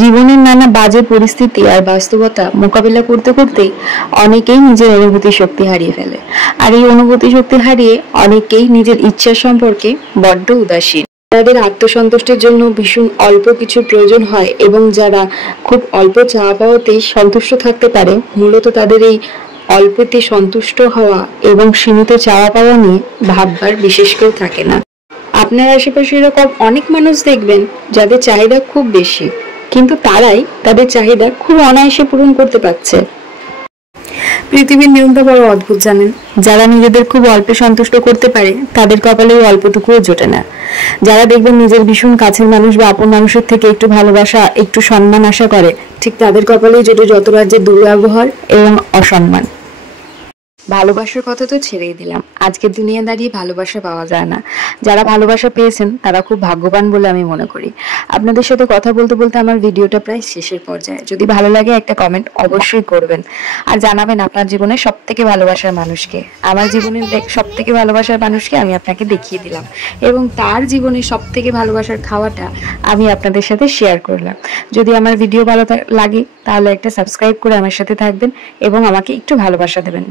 জীবনের নানা বাজে পরিস্থিতি আর বাস্তবতা মোকাবিলা করতে করতেই অনেকেই নিজের অনুভূতি শক্তি হারিয়ে ফেলে। আর এই অনুভূতি শক্তি হারিয়ে অনেকেই নিজের ইচ্ছা সম্পর্কে বড্ড উদাসীন। যাদের আত্মসন্তুষ্টির জন্য ভীষণ অল্প কিছু প্রয়োজন হয় এবং যারা খুব অল্প চাওয়া পাওয়াতেই সন্তুষ্ট থাকতে পারে, মূলত তাদের এই অল্পতে সন্তুষ্ট হওয়া এবং সীমিত চাওয়া পাওয়া নিয়ে ভাববার বিশেষ কেউ থাকে না। আপনার আশেপাশে এরকম অনেক মানুষ দেখবেন যাদের চাহিদা খুব বেশি, কিন্তু তারাই তাদের চাহিদা খুব অনায়াসে পূরণ করতে পারছে। পৃথিবীর নিয়মটা বড় অদ্ভুত জানেন। যারা নিজেদের খুব অল্পে সন্তুষ্ট করতে পারে তাদের কপালে ওই অল্পটুকুও জোটে না। যারা দেখবেন নিজের ভীষণ কাছের মানুষ বা আপন মানুষের থেকে একটু ভালোবাসা, একটু সম্মান আশা করে, ঠিক তাদের কপালেই জোটে যত রাজ্যের দুর্ব্যবহার এবং অসম্মান। ভালোবাসার কথা তো ছেড়েই দিলাম, আজকের দুনিয়া দাঁড়িয়ে ভালোবাসা পাওয়া যায় না। যারা ভালোবাসা পেয়েছেন তারা খুব ভাগ্যবান বলে আমি মনে করি। আপনাদের সাথে কথা বলতে বলতে আমার ভিডিওটা প্রায় শেষের পর্যায়ে। যদি ভালো লাগে একটা কমেন্ট অবশ্যই করবেন আর জানাবেন আপনার জীবনের সব থেকে ভালোবাসার মানুষকে। আমার জীবনের সব থেকে ভালোবাসার মানুষকে আমি আপনাকে দেখিয়ে দিলাম এবং তার জীবনের সব থেকে ভালোবাসার খাওয়াটা আমি আপনাদের সাথে শেয়ার করলাম। যদি আমার ভিডিও ভালো লাগে তাহলে একটা সাবস্ক্রাইব করে আমার সাথে থাকবেন এবং আমাকে একটু ভালোবাসা দেবেন।